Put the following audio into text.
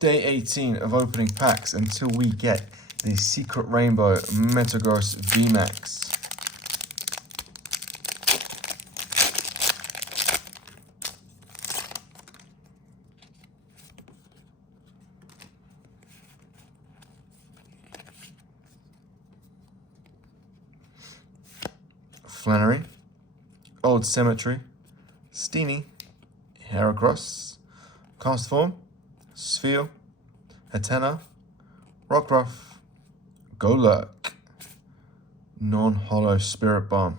Day 18 of opening packs until we get the Secret Rainbow Metagross VMAX. Flannery, Old Cemetery, Steenie, Heracross, Castform, Sphere, Hatena, Rockruff, Golurk, Non-Holo Spirit Bomb.